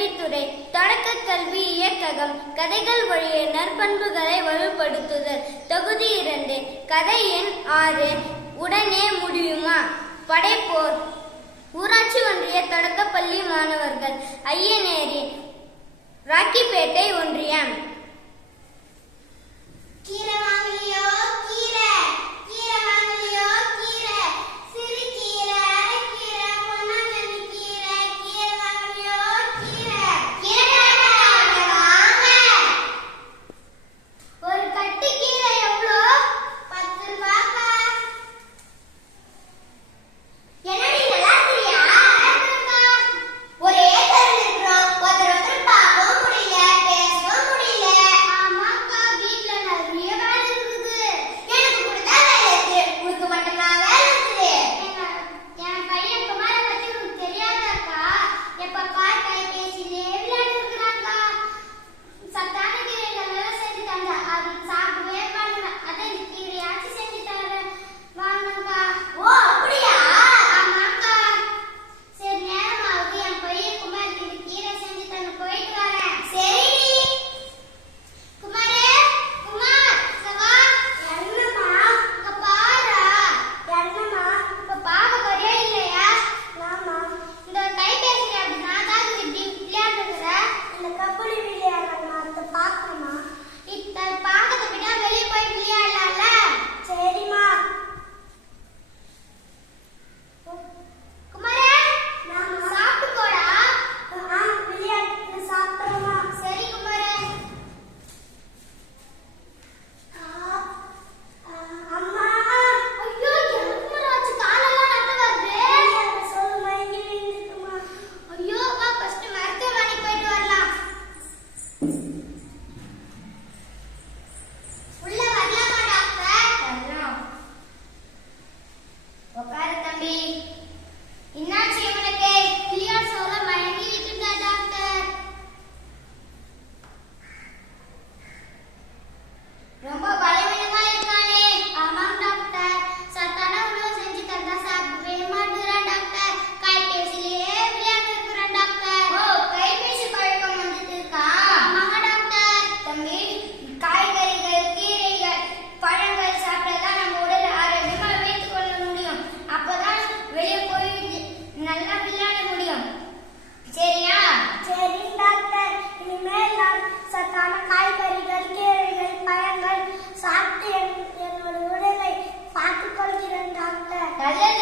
கல்வித்துறை தொடக்க கல்வி இயக்ககம் கதைகள் வழியே நற்பண்புகளை வலுப்படுத்துதல் தொகுதி இரண்டு கதை எண் ஆறு உடனே முடியுமா? படைப்போர். ஊராட்சி ஒன்றிய தொடக்கப்பள்ளி மாணவர்கள் ஐயநேரி ராக்கிப்பேட்டை ஒன்றியம். கீரவா batalla